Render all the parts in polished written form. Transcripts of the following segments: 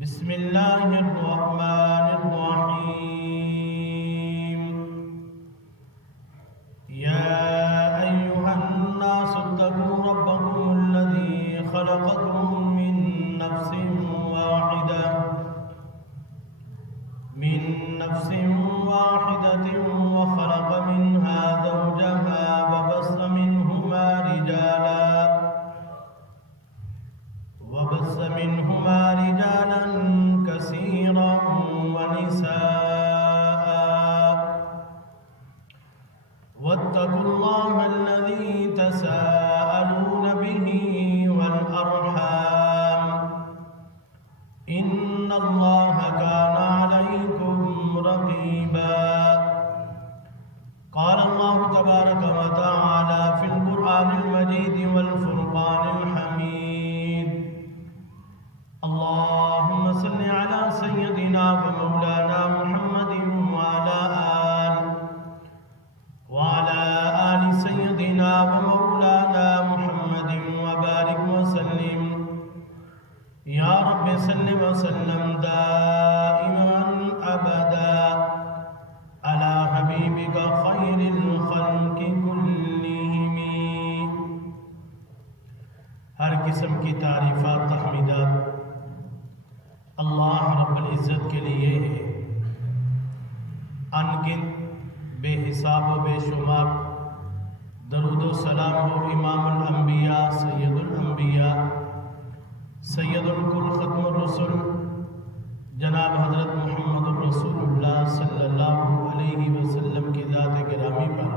بسم اللہ الرحمن الرحیم یا ایہا الناس اتقوا ربکم الذی خلقکم من نفس واحدة وخلق منها زوجها وبث منهما رجالا كثيرا ونساء واتقوا الله الذي تساءلون به والأرحام إن الله كان عليكم رقيبا قال الله تبارك وتعالى في القرآن المجيد والفرقان الحميد اللهم صل على سيدنا ومولانا محمد وعلى آل سيدنا ومولانا محمد وبارك وسلم يا رب صل وسلم دائما أبدا على حبيبك خير الخلق كلهم. ہر قسم کی تعریفات تحمیدات اللہ رب العزت کے لیے ہے. انگنت بے حساب و بے شمار درود و سلام ہو امام الانبیاء سید الانبیاء سید الکل ختم الرسل جناب حضرت محمد الرسول اللہ صلی اللہ علیہ وسلم کی ذات گرامی پر.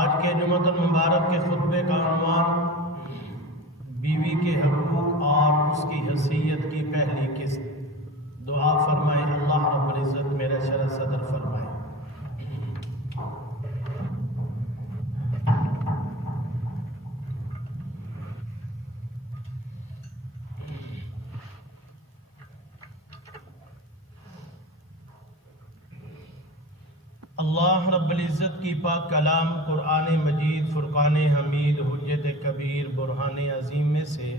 آج کے جمعۃ المبارک کے خطبے کا عنوان بیوی کے حقوق اور اس کی حیثیت کی پہلی قسط. دعا فرمائے اللہ رب العزت میرا شرح صدر فرمائے. اللہ رب العزت کی پاک کلام قرآن مجید فرقان حمید حجت کبیر برہان عظیم میں سے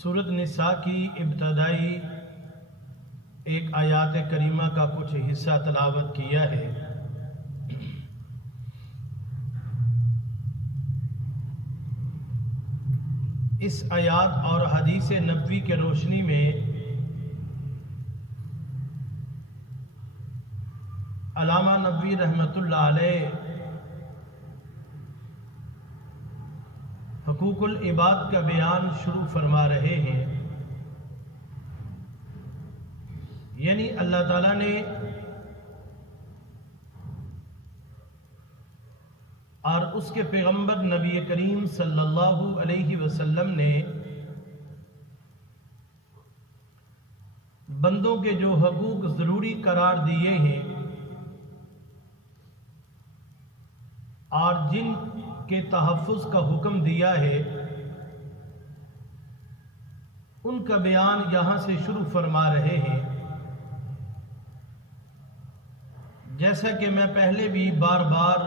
سورۃ نساء کی ابتدائی ایک آیات کریمہ کا کچھ حصہ تلاوت کیا ہے. اس آیات اور حدیث نبوی کے روشنی میں علامہ نبوی رحمۃ اللہ علیہ حقوق العباد کا بیان شروع فرما رہے ہیں. یعنی اللہ تعالیٰ نے اور اس کے پیغمبر نبی کریم صلی اللہ علیہ وسلم نے بندوں کے جو حقوق ضروری قرار دیے ہیں اور جن کے تحفظ کا حکم دیا ہے ان کا بیان یہاں سے شروع فرما رہے ہیں. جیسا کہ میں پہلے بھی بار بار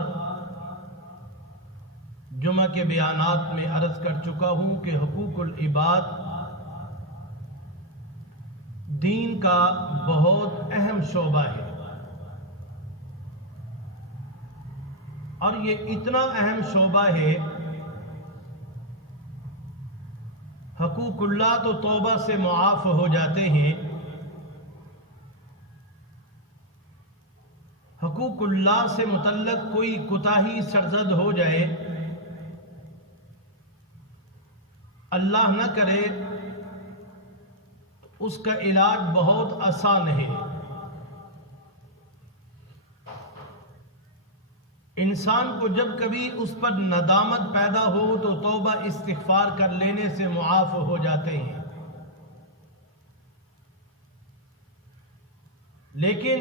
جمعہ کے بیانات میں عرض کر چکا ہوں کہ حقوق العباد دین کا بہت اہم شعبہ ہے اور یہ اتنا اہم شعبہ ہے. حقوق اللہ تو توبہ سے معاف ہو جاتے ہیں، حقوق اللہ سے متعلق کوئی کوتاہی سرزد ہو جائے اللہ نہ کرے اس کا علاج بہت آسان ہے. انسان کو جب کبھی اس پر ندامت پیدا ہو تو توبہ استغفار کر لینے سے معاف ہو جاتے ہیں. لیکن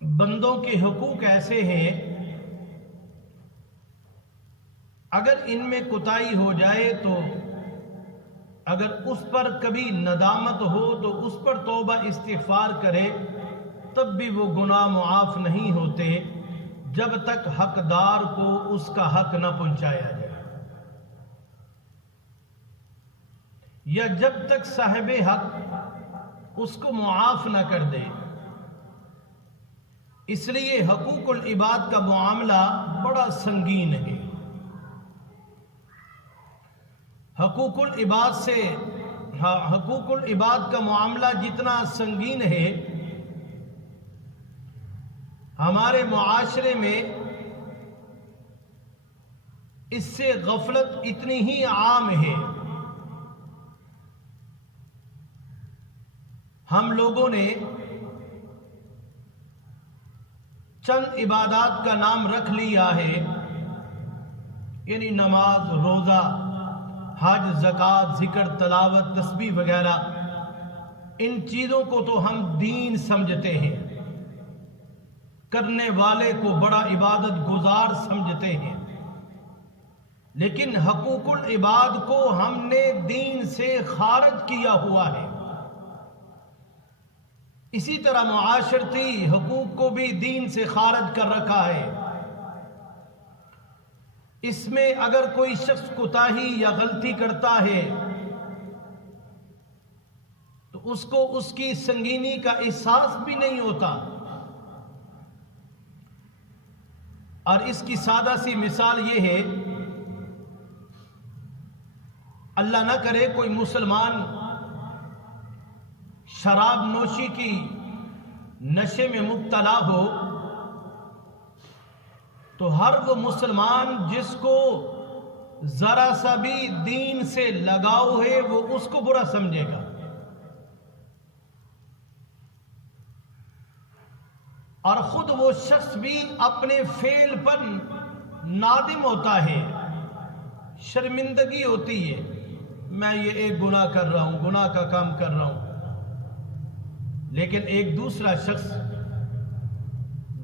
بندوں کے حقوق ایسے ہیں اگر ان میں کوتاہی ہو جائے تو اگر اس پر کبھی ندامت ہو تو اس پر توبہ استغفار کرے تب بھی وہ گناہ معاف نہیں ہوتے جب تک حقدار کو اس کا حق نہ پہنچایا جائے، یا جب تک صاحب حق اس کو معاف نہ کر دے۔ اس لیے حقوق العباد کا معاملہ بڑا سنگین ہے۔ حقوق العباد کا معاملہ جتنا سنگین ہے، ہمارے معاشرے میں اس سے غفلت اتنی ہی عام ہے۔ ہم لوگوں نے چند عبادات کا نام رکھ لیا ہے، یعنی نماز، روزہ، حج، زکوٰۃ، ذکر، تلاوت، تسبیح وغیرہ، ان چیزوں کو تو ہم دین سمجھتے ہیں، کرنے والے کو بڑا عبادت گزار سمجھتے ہیں، لیکن حقوق العباد کو ہم نے دین سے خارج کیا ہوا ہے۔ اسی طرح معاشرتی حقوق کو بھی دین سے خارج کر رکھا ہے۔ اس میں اگر کوئی شخص کوتاہی یا غلطی کرتا ہے تو اس کو اس کی سنگینی کا احساس بھی نہیں ہوتا۔ اور اس کی سادہ سی مثال یہ ہے، اللہ نہ کرے کوئی مسلمان شراب نوشی کی نشے میں مبتلا ہو، تو ہر وہ مسلمان جس کو ذرا سا بھی دین سے لگاؤ ہے وہ اس کو برا سمجھے گا، اور خود وہ شخص بھی اپنے فعل پر نادم ہوتا ہے، شرمندگی ہوتی ہے، میں یہ ایک گناہ کر رہا ہوں، گناہ کا کام کر رہا ہوں۔ لیکن ایک دوسرا شخص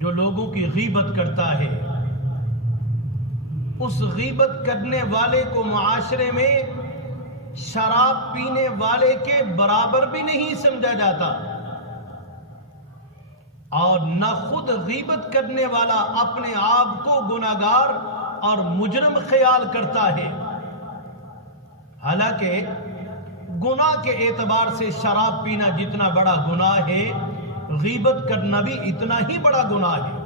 جو لوگوں کی غیبت کرتا ہے، اس غیبت کرنے والے کو معاشرے میں شراب پینے والے کے برابر بھی نہیں سمجھا جاتا، اور نہ خود غیبت کرنے والا اپنے آپ کو گناہگار اور مجرم خیال کرتا ہے۔ حالانکہ گناہ کے اعتبار سے شراب پینا جتنا بڑا گناہ ہے، غیبت کرنا بھی اتنا ہی بڑا گناہ ہے۔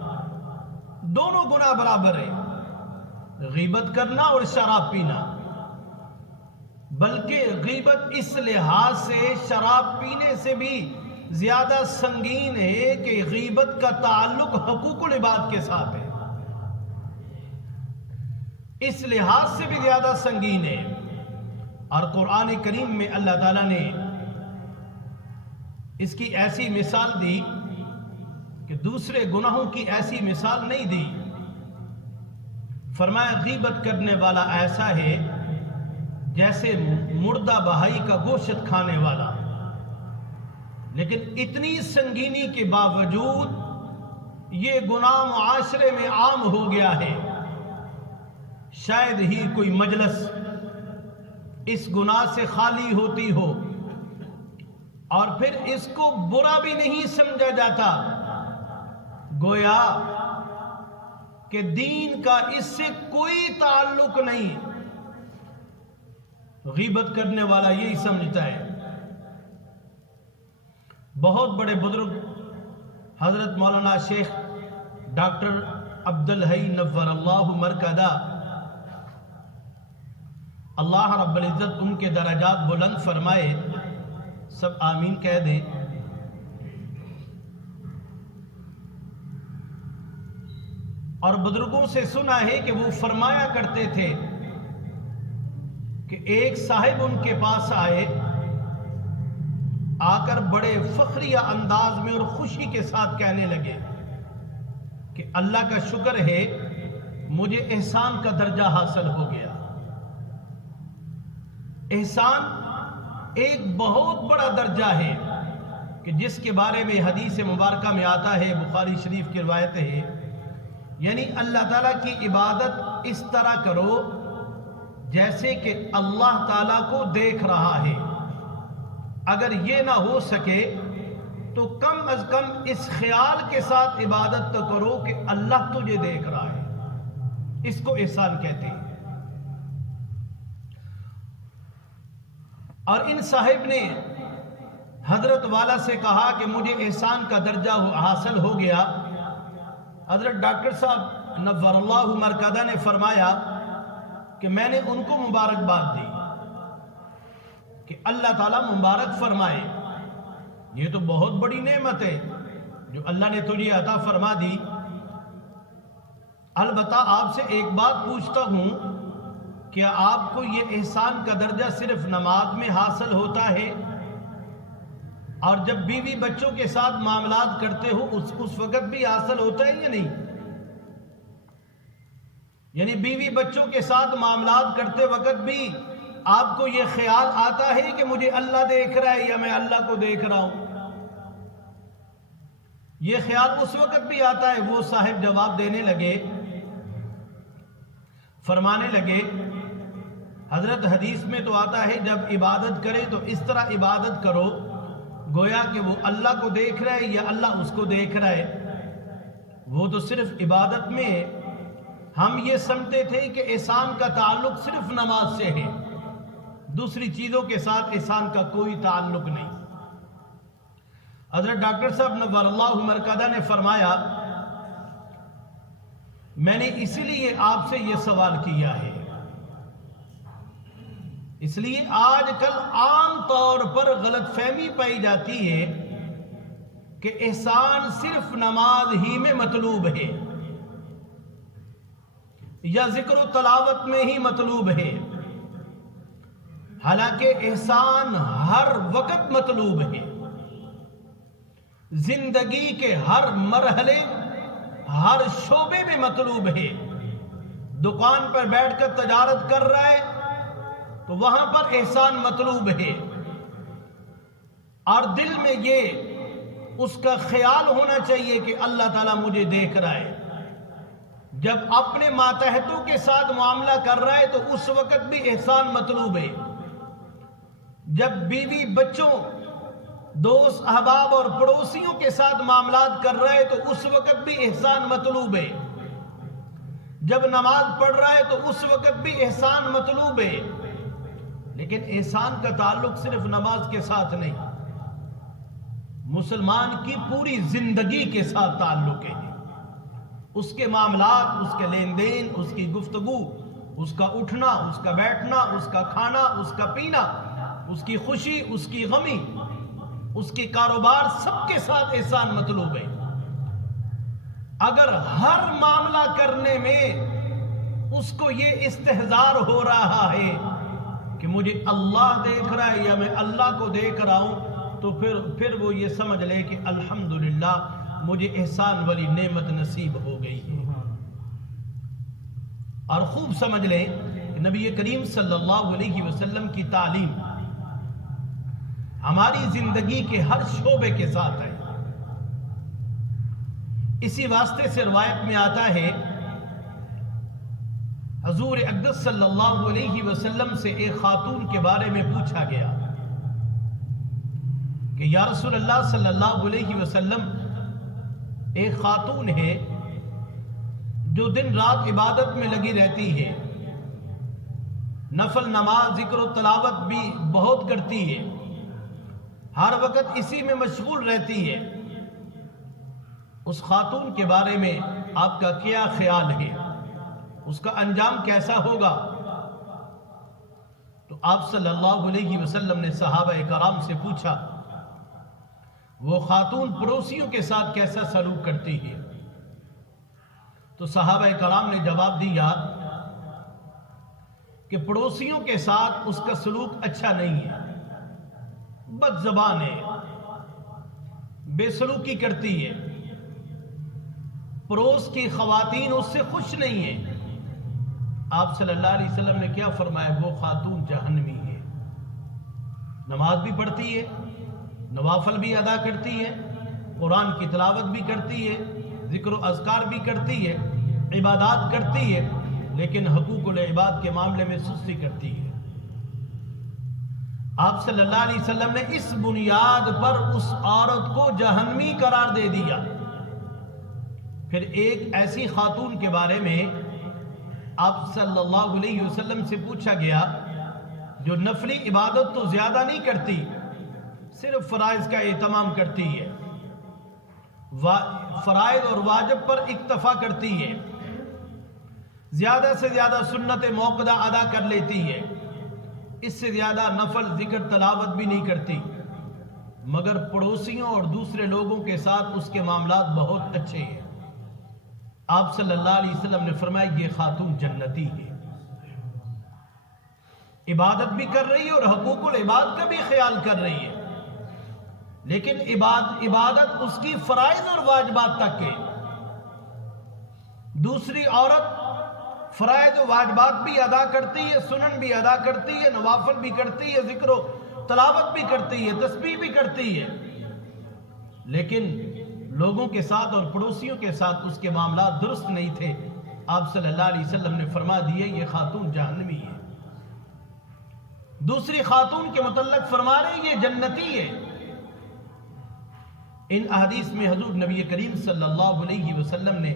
دونوں گناہ برابر ہیں، غیبت کرنا اور شراب پینا، بلکہ غیبت اس لحاظ سے شراب پینے سے بھی زیادہ سنگین ہے کہ غیبت کا تعلق حقوق العباد کے ساتھ ہے، اس لحاظ سے بھی زیادہ سنگین ہے۔ اور قرآن کریم میں اللہ تعالیٰ نے اس کی ایسی مثال دی کہ دوسرے گناہوں کی ایسی مثال نہیں دی۔ فرمایا غیبت کرنے والا ایسا ہے جیسے مردہ بہائی کا گوشت کھانے والا، لیکن اتنی سنگینی کے باوجود یہ گناہ معاشرے میں عام ہو گیا ہے۔ شاید ہی کوئی مجلس اس گناہ سے خالی ہوتی ہو، اور پھر اس کو برا بھی نہیں سمجھا جاتا، گویا کہ دین کا اس سے کوئی تعلق نہیں۔ غیبت کرنے والا یہی سمجھتا ہے۔ بہت بڑے بزرگ حضرت مولانا شیخ ڈاکٹر عبدالحی نور اللہ مرکزہ، اللہ رب العزت ان کے درجات بلند فرمائے، سب آمین کہہ دیں۔ اور بزرگوں سے سنا ہے کہ وہ فرمایا کرتے تھے کہ ایک صاحب ان کے پاس آئے، آ کر بڑے فخریہ انداز میں اور خوشی کے ساتھ کہنے لگے کہ اللہ کا شکر ہے مجھے احسان کا درجہ حاصل ہو گیا۔ احسان ایک بہت بڑا درجہ ہے کہ جس کے بارے میں حدیث مبارکہ میں آتا ہے، بخاری شریف کی روایت ہے، یعنی اللہ تعالیٰ کی عبادت اس طرح کرو جیسے کہ اللہ تعالیٰ کو دیکھ رہا ہے۔ اگر یہ نہ ہو سکے تو کم از کم اس خیال کے ساتھ عبادت تو کرو کہ اللہ تجھے دیکھ رہا ہے. اس کو احسان کہتے ہیں. اور ان صاحب نے حضرت والا سے کہا کہ مجھے احسان کا درجہ حاصل ہو گیا. حضرت ڈاکٹر صاحب نور اللہ مرکزہ نے فرمایا کہ میں نے ان کو مبارکباد دی کہ اللہ تعالیٰ مبارک فرمائے. یہ تو بہت بڑی نعمت ہے جو اللہ نے تجھے عطا فرما دی. البتہ آپ سے ایک بات پوچھتا ہوں، کیا آپ کو یہ احسان کا درجہ صرف نماز میں حاصل ہوتا ہے؟ اور جب بیوی بچوں کے ساتھ معاملات کرتے ہو اس وقت بھی حاصل ہوتا ہے یا نہیں؟ یعنی بیوی بچوں کے ساتھ معاملات کرتے وقت بھی آپ کو یہ خیال آتا ہے کہ مجھے اللہ دیکھ رہا ہے یا میں اللہ کو دیکھ رہا ہوں؟ یہ خیال اس وقت بھی آتا ہے. وہ صاحب جواب دینے لگے، فرمانے لگے حضرت حدیث میں تو آتا ہے جب عبادت کرے تو اس طرح عبادت کرو گویا کہ وہ اللہ کو دیکھ رہا ہے یا اللہ اس کو دیکھ رہا ہے. وہ تو صرف عبادت میں ہم یہ سمجھتے تھے کہ احسان کا تعلق صرف نماز سے ہے، دوسری چیزوں کے ساتھ احسان کا کوئی تعلق نہیں. حضرت ڈاکٹر صاحب نور اللہ مرکزہ نے فرمایا میں نے اسی لیے آپ سے یہ سوال کیا ہے، اس لیے آج کل عام طور پر غلط فہمی پائی جاتی ہے کہ احسان صرف نماز ہی میں مطلوب ہے یا ذکر و تلاوت میں ہی مطلوب ہے. حالانکہ احسان ہر وقت مطلوب ہے، زندگی کے ہر مرحلے ہر شعبے میں مطلوب ہے. دکان پر بیٹھ کر تجارت کر رہا ہے تو وہاں پر احسان مطلوب ہے، اور دل میں یہ اس کا خیال ہونا چاہیے کہ اللہ تعالیٰ مجھے دیکھ رہا ہے. جب اپنے ماتحتوں کے ساتھ معاملہ کر رہا ہے تو اس وقت بھی احسان مطلوب ہے. جب بیوی بچوں دوست احباب اور پڑوسیوں کے ساتھ معاملات کر رہا ہے تو اس وقت بھی احسان مطلوب ہے. جب نماز پڑھ رہا ہے تو اس وقت بھی احسان مطلوب ہے. لیکن احسان کا تعلق صرف نماز کے ساتھ نہیں، مسلمان کی پوری زندگی کے ساتھ تعلق ہے. اس کے معاملات، اس کے لین دین، اس کی گفتگو، اس کا اٹھنا، اس کا بیٹھنا، اس کا کھانا، اس کا پینا، اس کی خوشی، اس کی غمی، اس کے کاروبار، سب کے ساتھ احسان مطلوب ہے. اگر ہر معاملہ کرنے میں اس کو یہ استحضار ہو رہا ہے کہ مجھے اللہ دیکھ رہا ہے یا میں اللہ کو دیکھ رہا ہوں، تو پھر وہ یہ سمجھ لے کہ الحمدللہ مجھے احسان والی نعمت نصیب ہو گئی ہے. اور خوب سمجھ لیں کہ نبی کریم صلی اللہ علیہ وسلم کی تعلیم ہماری زندگی کے ہر شعبے کے ساتھ ہے. اسی واسطے سے روایت میں آتا ہے حضور اقدس صلی اللہ علیہ وسلم سے ایک خاتون کے بارے میں پوچھا گیا کہ یا رسول اللہ صلی اللہ علیہ وسلم، ایک خاتون ہے جو دن رات عبادت میں لگی رہتی ہے، نفل نماز ذکر و تلاوت بھی بہت کرتی ہے، ہر وقت اسی میں مشغول رہتی ہے، اس خاتون کے بارے میں آپ کا کیا خیال ہے؟ اس کا انجام کیسا ہوگا؟ تو آپ صلی اللہ علیہ وسلم نے صحابہ کرام سے پوچھا وہ خاتون پڑوسیوں کے ساتھ کیسا سلوک کرتی ہے؟ تو صحابہ کرام نے جواب دیا کہ پڑوسیوں کے ساتھ اس کا سلوک اچھا نہیں ہے، بد زبان ہے، بے سلوکی کرتی ہے، پڑوس کی خواتین اس سے خوش نہیں ہیں. آپ صلی اللہ علیہ وسلم نے کیا فرمایا؟ وہ خاتون جہنمی ہے. نماز بھی پڑھتی ہے، نوافل بھی ادا کرتی ہے، قرآن کی تلاوت بھی کرتی ہے، ذکر و اذکار بھی کرتی ہے، عبادات کرتی ہے، لیکن حقوق العباد کے معاملے میں سستی کرتی ہے. آپ صلی اللہ علیہ وسلم نے اس بنیاد پر اس عورت کو جہنمی قرار دے دیا۔ پھر ایک ایسی خاتون کے بارے میں آپ صلی اللہ علیہ وسلم سے پوچھا گیا جو نفلی عبادت تو زیادہ نہیں کرتی، صرف فرائض کا اہتمام کرتی ہے، فرائض اور واجب پر اکتفا کرتی ہے، زیادہ سے زیادہ سنت موقدہ ادا کر لیتی ہے، اس سے زیادہ نفل ذکر تلاوت بھی نہیں کرتی، مگر پڑوسیوں اور دوسرے لوگوں کے ساتھ اس کے معاملات بہت اچھے ہیں۔ آپ صلی اللہ علیہ وسلم نے فرمایا یہ خاتون جنتی ہے، عبادت بھی کر رہی ہے اور حقوق العباد کا بھی خیال کر رہی ہے، لیکن عبادت اس کی فرائض اور واجبات تک ہے۔ دوسری عورت فرائض و واجبات بھی ادا کرتی ہے، سنن بھی ادا کرتی ہے، نوافل بھی کرتی ہے، ذکر و تلاوت بھی کرتی ہے، تسبیح بھی کرتی ہے، لیکن لوگوں کے ساتھ اور پڑوسیوں کے ساتھ اس کے معاملات درست نہیں تھے۔ آپ صلی اللہ علیہ وسلم نے فرما دیے یہ خاتون جہنمی ہے۔ دوسری خاتون کے متعلق فرما رہے یہ جنتی ہے۔ ان احادیث میں حضور نبی کریم صلی اللہ علیہ وسلم نے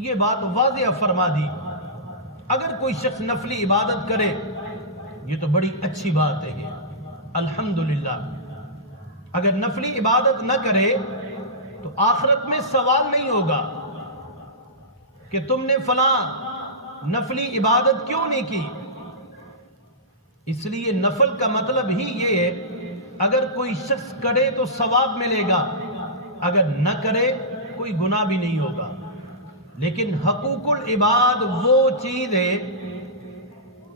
یہ بات واضح فرما دی، اگر کوئی شخص نفلی عبادت کرے یہ تو بڑی اچھی بات ہے، الحمدللہ۔ اگر نفلی عبادت نہ کرے تو آخرت میں سوال نہیں ہوگا کہ تم نے فلاں نفلی عبادت کیوں نہیں کی۔ اس لیے نفل کا مطلب ہی یہ ہے اگر کوئی شخص کرے تو ثواب ملے گا، اگر نہ کرے کوئی گناہ بھی نہیں ہوگا۔ لیکن حقوق العباد وہ چیز ہے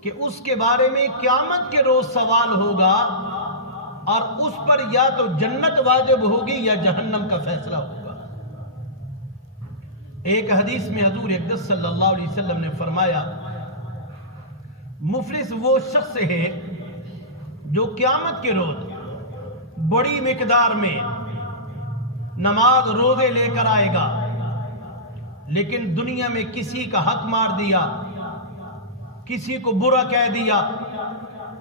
کہ اس کے بارے میں قیامت کے روز سوال ہوگا، اور اس پر یا تو جنت واجب ہوگی یا جہنم کا فیصلہ ہوگا۔ ایک حدیث میں حضور اقدس صلی اللہ علیہ وسلم نے فرمایا مفلس وہ شخص ہے جو قیامت کے روز بڑی مقدار میں نماز روزے لے کر آئے گا، لیکن دنیا میں کسی کا حق مار دیا، کسی کو برا کہہ دیا،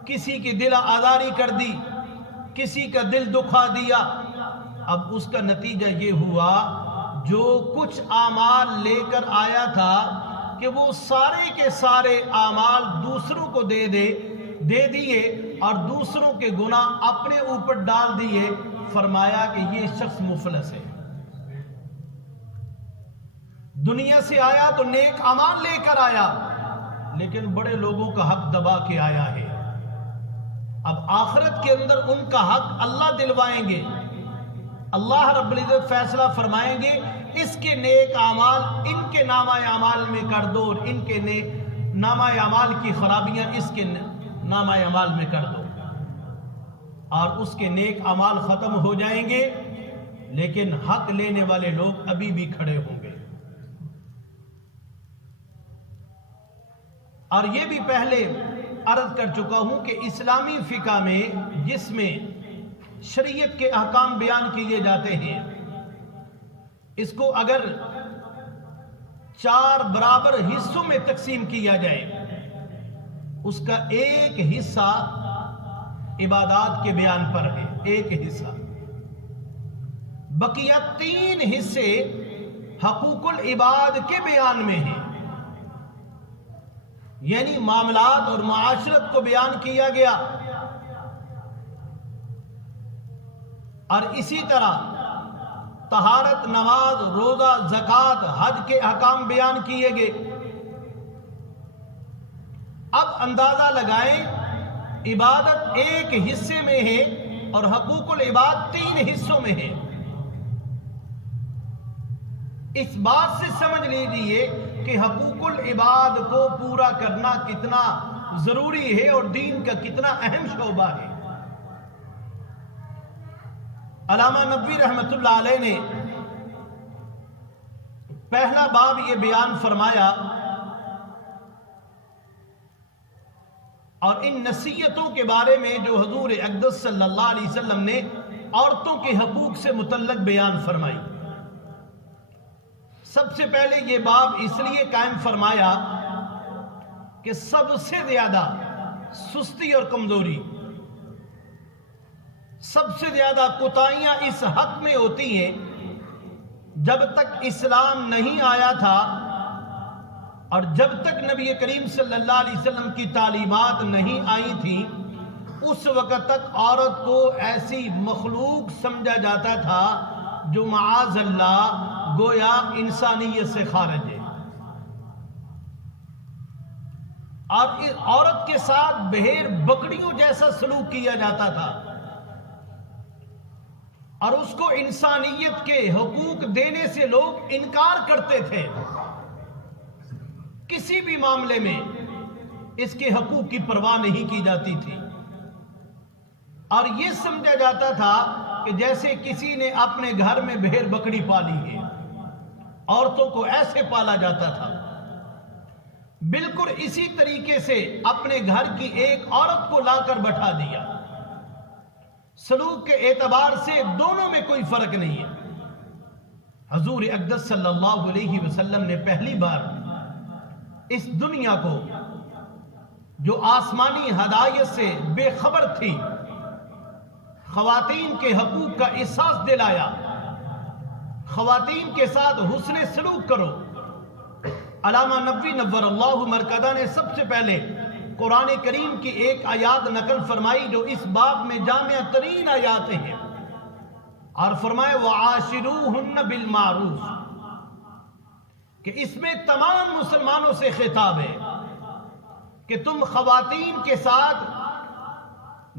کسی کی دل آزاری کر دی، کسی کا دل دکھا دیا۔ اب اس کا نتیجہ یہ ہوا جو کچھ اعمال لے کر آیا تھا کہ وہ سارے کے سارے اعمال دوسروں کو دے دیے اور دوسروں کے گناہ اپنے اوپر ڈال دیے۔ فرمایا کہ یہ شخص مفلس ہے۔ دنیا سے آیا تو نیک اعمال لے کر آیا، لیکن بڑے لوگوں کا حق دبا کے آیا ہے۔ اب آخرت کے اندر ان کا حق اللہ دلوائیں گے، اللہ رب العزت فیصلہ فرمائیں گے اس کے نیک اعمال ان کے نامہ اعمال میں کر دو، اور ان کے نامہ اعمال کی خرابیاں اس کے نامہ اعمال میں کر دو، اور اس کے نیک اعمال ختم ہو جائیں گے، لیکن حق لینے والے لوگ ابھی بھی کھڑے ہوں گے۔ اور یہ بھی پہلے عرض کر چکا ہوں کہ اسلامی فقہ میں جس میں شریعت کے احکام بیان کیے جاتے ہیں، اس کو اگر 4 برابر حصوں میں تقسیم کیا جائے، اس کا ایک حصہ عبادات کے بیان پر ہے، ایک حصہ، بقیہ 3 حصے حقوق العباد کے بیان میں ہیں، یعنی معاملات اور معاشرت کو بیان کیا گیا۔ اور اسی طرح طہارت، نماز، روزہ، زکوٰۃ، حج کے احکام بیان کیے گئے۔ اب اندازہ لگائیں عبادت ایک حصے میں ہے اور حقوق العباد 3 حصوں میں ہے۔ اس بات سے سمجھ لیجیے کہ حقوق العباد کو پورا کرنا کتنا ضروری ہے اور دین کا کتنا اہم شعبہ ہے۔ علامہ نبوی رحمت اللہ علیہ نے پہلا باب یہ بیان فرمایا، اور ان نصیحتوں کے بارے میں جو حضور اقدس صلی اللہ علیہ وسلم نے عورتوں کے حقوق سے متعلق بیان فرمائی، سب سے پہلے یہ باب اس لیے قائم فرمایا کہ سب سے زیادہ سستی اور کمزوری سب سے زیادہ کوتاہیاں اس حق میں ہوتی ہیں جب تک اسلام نہیں آیا تھا اور جب تک نبی کریم صلی اللہ علیہ وسلم کی تعلیمات نہیں آئی تھیں، اس وقت تک عورت کو ایسی مخلوق سمجھا جاتا تھا جو معاذ اللہ گویا انسانیت سے خارج ہے، اور عورت کے ساتھ بھیڑ بکریوں جیسا سلوک کیا جاتا تھا، اور اس کو انسانیت کے حقوق دینے سے لوگ انکار کرتے تھے۔ کسی بھی معاملے میں اس کے حقوق کی پرواہ نہیں کی جاتی تھی، اور یہ سمجھا جاتا تھا کہ جیسے کسی نے اپنے گھر میں بھیڑ بکری پالی ہے، عورتوں کو ایسے پالا جاتا تھا۔ بالکل اسی طریقے سے اپنے گھر کی ایک عورت کو لا کر بٹھا دیا۔ سلوک کے اعتبار سے دونوں میں کوئی فرق نہیں ہے۔ حضور اقدس صلی اللہ علیہ وسلم نے پہلی بار اس دنیا کو، جو آسمانی ہدایت سے بے خبر تھی، خواتین کے حقوق کا احساس دلایا۔ خواتین کے ساتھ حسن سلوک کرو۔ علامہ نبوی نور اللہ مرکزہ نے سب سے پہلے قرآن کریم کی ایک آیات نقل فرمائی جو اس باب میں جامع ترین آیات ہیں، اور فرمائے وَعَاشِرُوهُنَّ بِالْمَعْرُوفِ، کہ اس میں تمام مسلمانوں سے خطاب ہے کہ تم خواتین کے ساتھ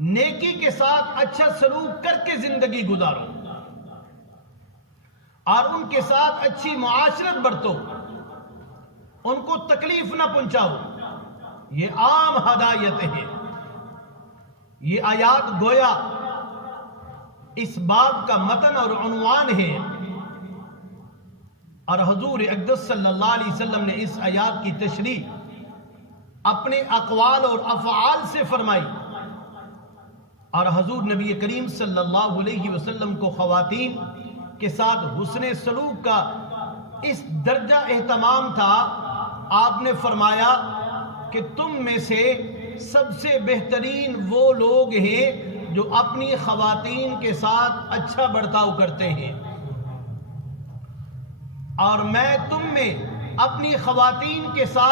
نیکی کے ساتھ اچھا سلوک کر کے زندگی گزارو، اور ان کے ساتھ اچھی معاشرت برتو، ان کو تکلیف نہ پہنچاؤ۔ یہ عام ہدایت ہے۔ یہ آیات گویا اس باب کا متن اور عنوان ہے، اور حضور اقدس صلی اللہ علیہ وسلم نے اس آیات کی تشریح اپنے اقوال اور افعال سے فرمائی، اور حضور نبی کریم صلی اللہ علیہ وسلم کو خواتین کے ساتھ حسن سلوک کا اس درجہ اہتمام تھا، آپ نے فرمایا کہ تم میں سے سب سے بہترین وہ لوگ ہیں جو اپنی خواتین کے ساتھ اچھا برتاؤ کرتے ہیں، اور میں تم میں اپنی خواتین کے ساتھ